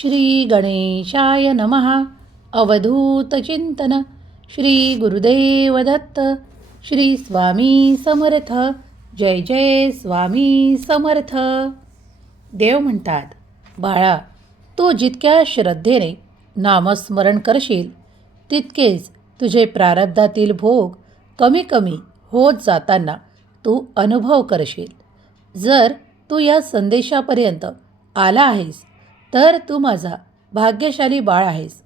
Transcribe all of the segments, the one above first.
श्री गणेशाय नमः अवधूतचिंतन श्री गुरुदेव दत्त। श्री स्वामी समर्थ। जय जय स्वामी समर्थ। देव म्हणतात बाळा तू जितक्या श्रद्धेने नामस्मरण करशील तितकेच तुझे प्रारब्धातील भोग कमी कमी होत जाताना तू अनुभव करशील. जर तू या संदेशापर्यंत आला आहेस तर तू माझा भाग्यशाली बाळ आहेस.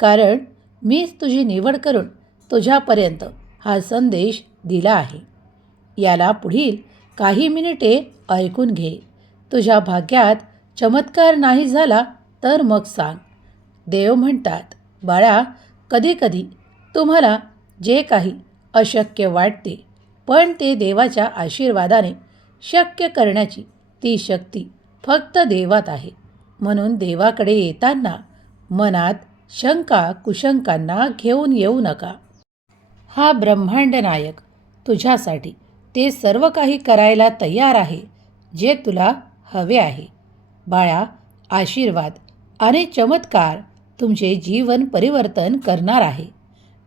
कारण मीच तुझी निवड करून तुझ्यापर्यंत हा संदेश दिला आहे. याला पुढील काही मिनिटे ऐकून घे. तुझ्या भाग्यात चमत्कार नाही झाला तर मग सांग. देव म्हणतात बाळा कधीकधी तुम्हाला जे काही अशक्य वाटते पण ते देवाच्या आशीर्वादाने शक्य करण्याची ती शक्ती फक्त देवात आहे. म्हणून देवाकडे येताना मनात शंका कुशंकांना घेऊन येऊ नका. हा ब्रह्मांड नायक तुझ्यासाठी ते सर्व काही करायला तयार आहे जे तुला हवे आहे. बाळा आशीर्वाद आणि चमत्कार तुमचे जीवन परिवर्तन करणार आहे.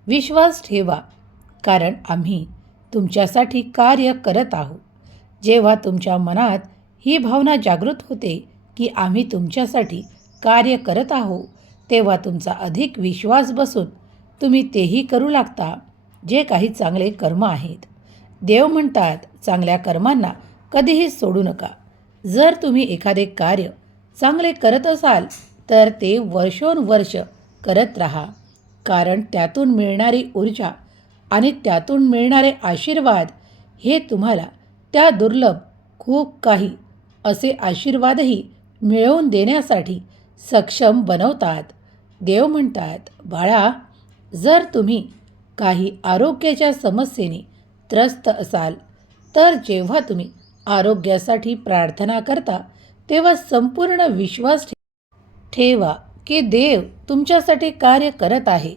विश्वास ठेवा कारण आम्ही तुमच्यासाठी कार्य करत आहोत. जेव्हा तुमच्या मनात ही भावना जागृत होते की आम्ही तुमच्यासाठी कार्य करत आहोत तेव्हा तुमचा अधिक विश्वास बसून तुम्ही तेही करू लागता जे काही चांगले कर्म आहेत. देव म्हणतात चांगल्या कर्मांना कधीही सोडू नका. जर तुम्ही एखादे कार्य चांगले करत असाल तर ते वर्षोनवर्ष करत राहा. कारण त्यातून मिळणारी ऊर्जा आणि त्यातून मिळणारे आशीर्वाद हे तुम्हाला त्या दुर्लभ खूप काही असे आशीर्वादही मिळवून देण्यासाठी सक्षम बनवतात. देव म्हणतात बाळा जर तुम्ही काही आरोग्याच्या समस्येने त्रस्त असाल तर जेव्हा तुम्ही आरोग्यासाठी प्रार्थना करता तेव्हा संपूर्ण विश्वास ठेवा की देव तुमच्यासाठी कार्य करत आहे.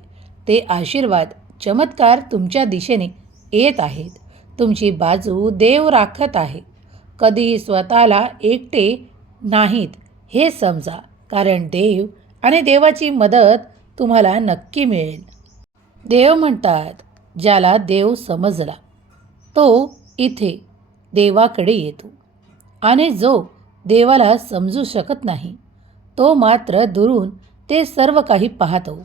ते आशीर्वाद चमत्कार तुमच्या दिशेने येत आहेत. तुमची बाजू देव राखत आहे. कधीही स्वतःला एकटे नाहीत हे समजा कारण देव आणि देवाची मदत तुम्हाला नक्की मिळेल. देव म्हणतात ज्याला देव समजला तो इथे देवाकडे येतो आणि जो देवाला समजू शकत नाही तो मात्र दुरून ते सर्व काही पाहतो.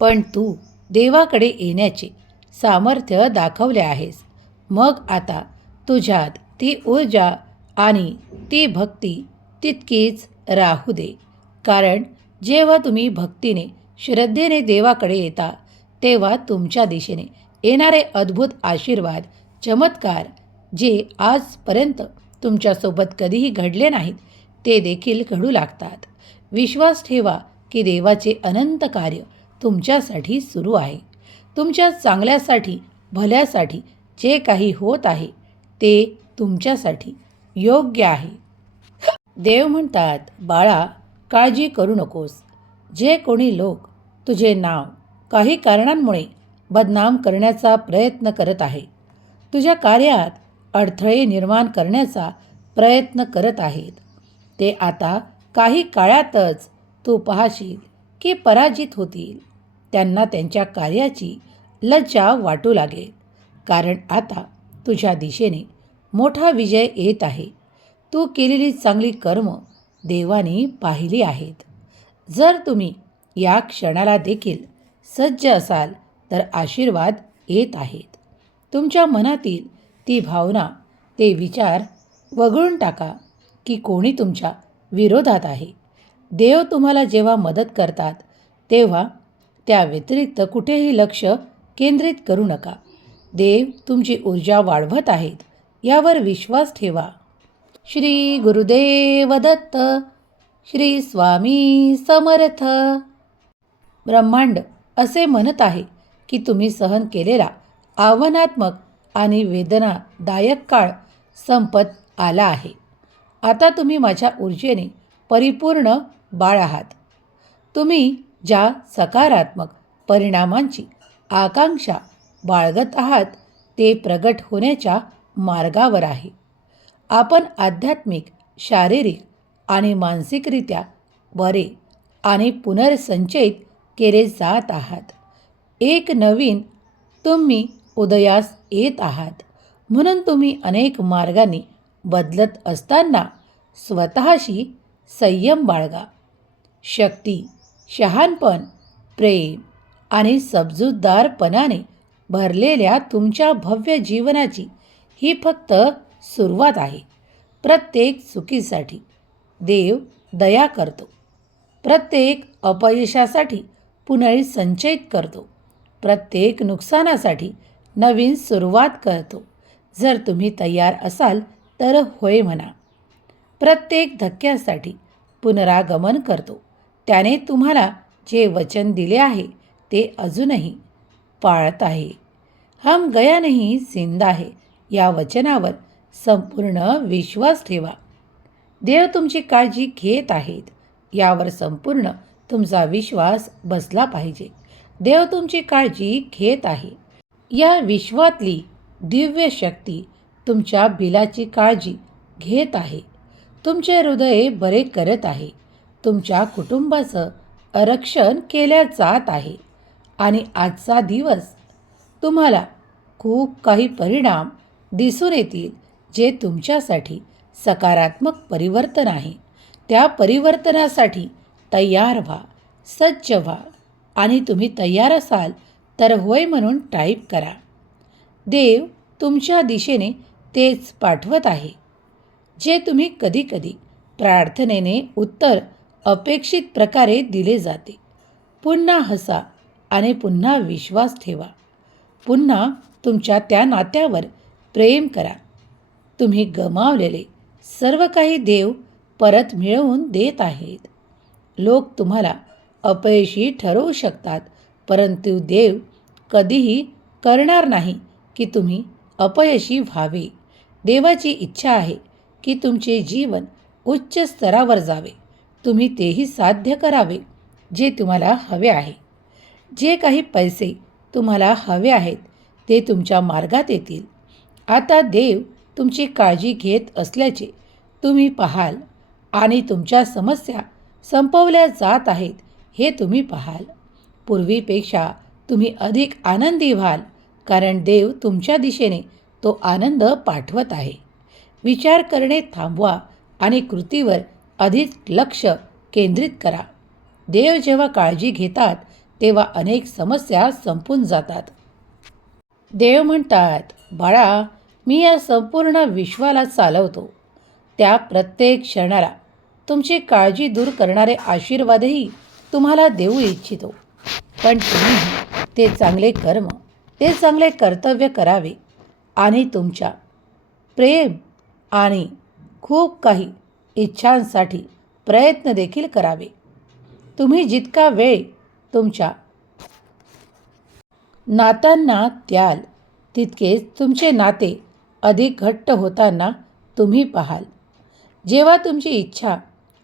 पण तू देवाकडे येण्याचे सामर्थ्य दाखवले आहेस मग आता तुझ्यात ती ऊर्जा आणि ती भक्ती तितकीच राहू दे. कारण जेव्हा तुम्ही भक्तीने श्रद्धेने देवाकडे येता तेव्हा तुमच्या दिशेने येणारे अद्भुत आशीर्वाद चमत्कार जे आजपर्यंत तुमच्यासोबत कधीही घडले नाहीत ते देखील घडू लागतात. विश्वास ठेवा की देवाचे अनंत कार्य तुमच्यासाठी सुरू आहे. तुमच्या चांगल्यासाठी भल्यासाठी जे काही होत आहे ते तुमच्यासाठी योग्य आहे. देव म्हणतात बाळा काळजी करू नकोस. जे कोणी लोक तुझे नाव काही कारणांमुळे बदनाम करण्याचा प्रयत्न करत आहे तुझ्या कार्यात अडथळे निर्माण करण्याचा प्रयत्न करत आहेत ते आता काही काळातच तू पाहशील की पराजित होतील. त्यांना त्यांच्या कार्याची लज्जा वाटू लागेल. कारण आता तुझ्या दिशेने मोठा विजय येत आहे. तू केलेली चांगली कर्म देवाने पाहिली आहेत. जर तुम्ही या क्षणाला देखील सज्ज असाल तर आशीर्वाद येत आहेत. तुमच्या मनातील ती भावना ते विचार वगळून टाका की कोणी तुमच्या विरोधात आहे. देव तुम्हाला जेव्हा मदत करतात तेव्हा त्या व्यतिरिक्त कुठेही लक्ष केंद्रित करू नका. देव तुमची ऊर्जा वाढवत आहेत यावर विश्वास ठेवा. श्री गुरुदेव दत्त श्री स्वामी समर्थ. ब्रह्मांड असे म्हणत आहे की तुम्ही सहन केलेला आव्हानात्मक आणि वेदनादायक काळ संपत आला आहे. आता तुम्ही माझ्या ऊर्जेने परिपूर्ण बाळ आहात. तुम्ही ज्या सकारात्मक परिणामांची आकांक्षा बाळगत आहात ते प्रगट होण्याच्या मार्गावर आहे. आपण आध्यात्मिक शारीरिक आणि मानसिकरित्या बरे आणि पुनर्संचयित केले जात आहात. एक नवीन तुम्ही उदयास येत आहात. म्हणून तुम्ही अनेक मार्गांनी बदलत असताना स्वतःशी संयम बाळगा. शक्ती शहाणपण प्रेम आणि समजूतदारपणाने भरलेल्या तुमच्या भव्य जीवनाची ही फक्त सुरुवात आहे. प्रत्येक चुकीसाठी देव दया करतो. प्रत्येक अपयशासाठी पुनर्संचयित करतो. प्रत्येक नुकसानासाठी नवीन सुरुवात करतो. जर तुम्ही तयार असाल तर होय म्हणा. प्रत्येक धक्क्यासाठी पुनरागमन करतो. त्याने तुम्हाला जे वचन दिले आहे ते अजूनही पाळत आहे. हम गया नाही जिंदा आहे या वचनावर संपूर्ण विश्वास ठेवा. देव तुमची काळजी घेत आहेत. यावर संपूर्ण तुमचा विश्वास बसला पाहिजे. देव तुमची काळजी घेत आहे. या विश्वातली दिव्य शक्ती तुमच्या बिलाची काळजी घेत आहे. तुमचे हृदय बरे करत आहे. तुमच्या कुटुंबाचं आरक्षण केल्या जात आहे. आणि आजचा दिवस तुम्हाला खूप काही परिणाम दिसून येतील. जे तुमच्यासाठी सकारात्मक परिवर्तन आहे त्या परिवर्तनासाठी तयार व्हा सज्ज व्हा आणि तुम्ही तयार असाल तर होय म्हणून टाईप करा. देव तुमच्या दिशेने तेच पाठवत आहे. जे तुम्ही कधीकधी प्रार्थनेने उत्तर अपेक्षित प्रकारे दिले जाते. पुन्हा हसा आणि पुन्हा विश्वास ठेवा. पुन्हा तुमच्या त्या नात्यावर प्रेम करा. तुम्ही गमावलेले. सर्व काही देव परत मिळवून देत आहेत. लोक तुम्हाला अपयशी ठरवू शकतात परंतु देव कधीही करणार नाही की तुम्ही अपयशी व्हावे. देवाची इच्छा आहे की तुमचे जीवन उच्च स्तरावर जावे. तुम्ही तेही साध्य करावे जे तुम्हाला हवे आहे. जे काही पैसे तुम्हाला हवे आहेत ते तुमच्या मार्गात येतील. आता देव तुमची काळजी घेत असल्याचे तुम्ही पाहाल आणि तुमच्या समस्या संपवल्या जात आहेत हे तुम्ही पाहाल. पूर्वीपेक्षा तुम्ही अधिक आनंदी व्हाल कारण देव तुमच्या दिशेने तो आनंद पाठवत आहे. विचार करणे थांबवा आणि कृतीवर अधिक लक्ष केंद्रित करा. देव जेव्हा काळजी घेतात तेव्हा अनेक समस्या संपून जातात. देव म्हणतात बाळा मी या संपूर्ण विश्वाला चालवतो. त्या प्रत्येक क्षणाला तुमची काळजी दूर करणारे आशीर्वादही तुम्हाला देऊ इच्छितो. पण तुम्ही ते चांगले कर्म ते चांगले कर्तव्य करावे आणि तुमच्या प्रेम आणि खूप काही इच्छांसाठी प्रयत्न देखील करावे. तुम्ही जितका वेळ तुमच्या नात्यांना द्याल तितकेच तुमचे नाते अधिक घट्ट होताना तुम्ही पाहाल. जेव्हा तुमची इच्छा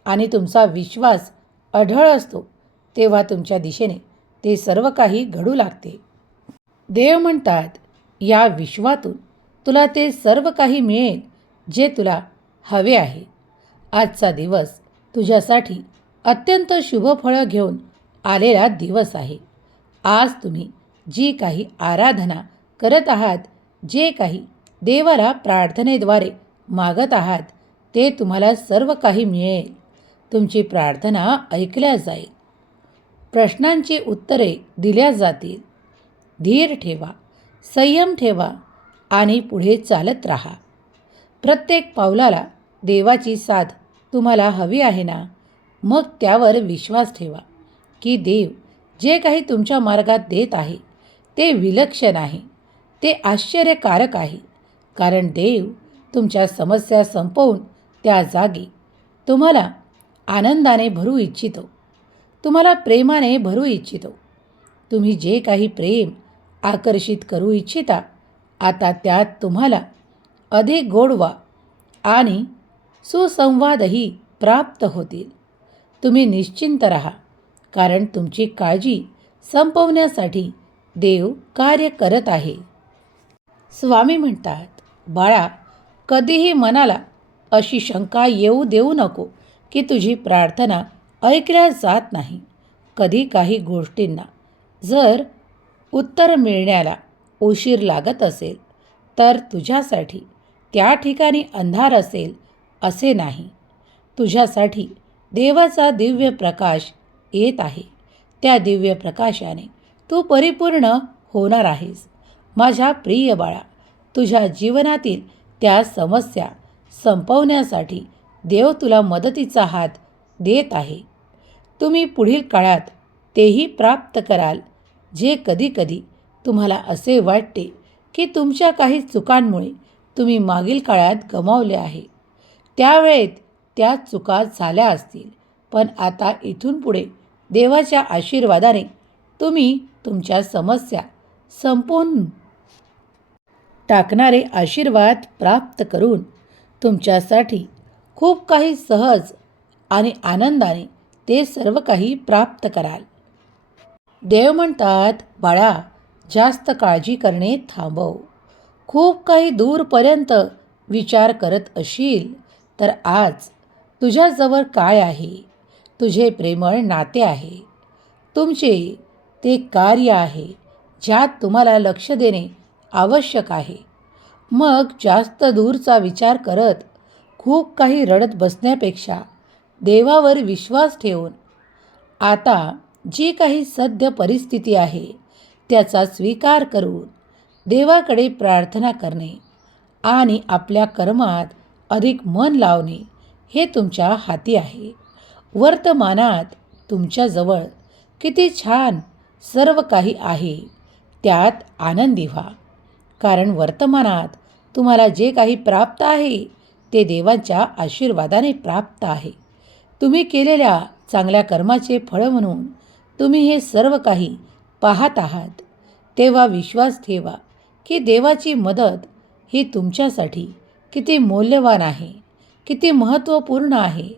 आणि तुमचा विश्वास अढळ असतो तेव्हा तुमच्या दिशेने ते सर्व काही घडू लागते. देव म्हणतात या विश्वातून तुला ते सर्व काही मिळेल जे तुला हवे आहे. आजचा दिवस तुझ्यासाठी अत्यंत शुभ फळं घेऊन आलेला दिवस आहे. आज तुम्ही जी काही आराधना करत आहात जे काही देवाला प्रार्थनेद्वारे मागत आहात ते तुम्हाला सर्व काही मिळेल. तुमची प्रार्थना ऐकल्या जाईल. प्रश्नांची उत्तरे दिल्या जातील. धीर ठेवा संयम ठेवा आणि पुढे चालत राहा. प्रत्येक पावलाला देवाची साथ तुम्हाला हवी आहे ना? मग त्यावर विश्वास ठेवा की देव जे काही तुमच्या मार्गात देत आहे ते विलक्षण आहे ते आश्चर्यकारक आहे. कारण देव तुमच्या समस्या संपवून त्या जागी. तुम्हाला आनंदाने भरू इच्छितो. तुम्हाला प्रेमाने भरू इच्छितो. तुम्ही जे काही प्रेम आकर्षित करू इच्छिता आता त्यात तुम्हाला अधिक गोडवा आणि सुसंवादही प्राप्त होतील. तुम्ही निश्चिंत राहा कारण तुमची काळजी संपवण्यासाठी देव कार्य करत आहे. स्वामी म्हणतात बाळा कधीही मनाला अशी शंका येऊ देऊ नको की तुझी प्रार्थना ऐकल्या जात नाही. कधी काही गोष्टींना जर उत्तर मिळण्याला उशीर लागत असेल तर तुझ्यासाठी त्या ठिकाणी अंधार असेल असे नाही. तुझ्यासाठी देवाचा दिव्य प्रकाश येत आहे. त्या दिव्य प्रकाशाने तू परिपूर्ण होणार आहेस. माझ्या प्रिय बाळा तुझ्या जीवनातील त्या समस्या संपवण्यासाठी देव तुला मदतीचा हात देत आहे. तुम्ही पुढील काळात तेही प्राप्त कराल जे कधीकधी तुम्हाला असे वाटते की तुमच्या काही चुकांमुळे तुम्ही मागील काळात गमावले आहे. त्यावेळेत त्या चुका झाल्या असतील पण आता इथून पुढे देवाच्या आशीर्वादाने तुम्ही तुमच्या समस्या संपून टाकणारे आशीर्वाद प्राप्त करून तुमच्यासाठी खूप काही सहज आणि आनंदाने ते सर्व काही प्राप्त कराल. देव म्हणतात बाळा जास्त काळजी करणे थांबव. खूप काही दूरपर्यंत विचार करत असशील तर आज तुझ्याजवळ काय आहे? तुझे प्रेमळ नाते आहे. तुमचे ते कार्य आहे ज्यात तुम्हाला लक्ष देणे आवश्यक आहे. मग जास्त दूरचा विचार करत खूप काही रडत बसण्यापेक्षा देवावर विश्वास ठेवून आता जी काही सद्य परिस्थिती आहे त्याचा स्वीकार करून देवाकडे प्रार्थना करणे आणि आपल्या कर्मात अधिक मन लावणे हे तुमच्या हाती आहे. वर्तमानात तुमच्याजवळ किती छान सर्व काही आहे त्यात आनंदी व्हा. कारण वर्तमानात तुम्हाला जे काही प्राप्त आहे ते देवाच्या आशीर्वादाने प्राप्त आहे. तुम्ही केलेल्या चांगल्या कर्माचे फळ म्हणून तुम्ही हे सर्व काही पाहत आहात. तेव्हा विश्वास ठेवा की देवाची मदत ही तुमच्यासाठी किती मौल्यवान आहे किती महत्त्वपूर्ण आहे.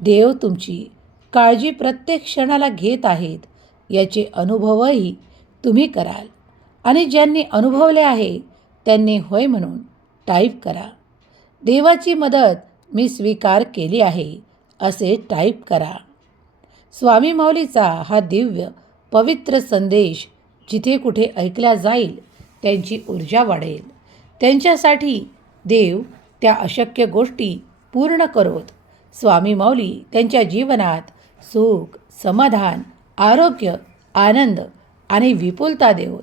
देव तुमची काळजी प्रत्येक क्षणाला घेत आहेत याचे अनुभवही तुम्ही कराल. आणि ज्यांनी अनुभवले आहे त्यांनी होय म्हणून टाईप करा. देवाची मदत मी स्वीकार केली आहे असे टाईप करा. स्वामी माऊलीचा हा दिव्य पवित्र संदेश जिथे कुठे ऐकला जाईल त्यांची ऊर्जा वाढेल. त्यांच्यासाठी देव त्या अशक्य गोष्टी पूर्ण करोत. स्वामी माऊली त्यांच्या जीवनात सुख समाधान आरोग्य आनंद आणि विपुलता देवत.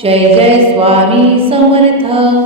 जय जय स्वामी समर्थ.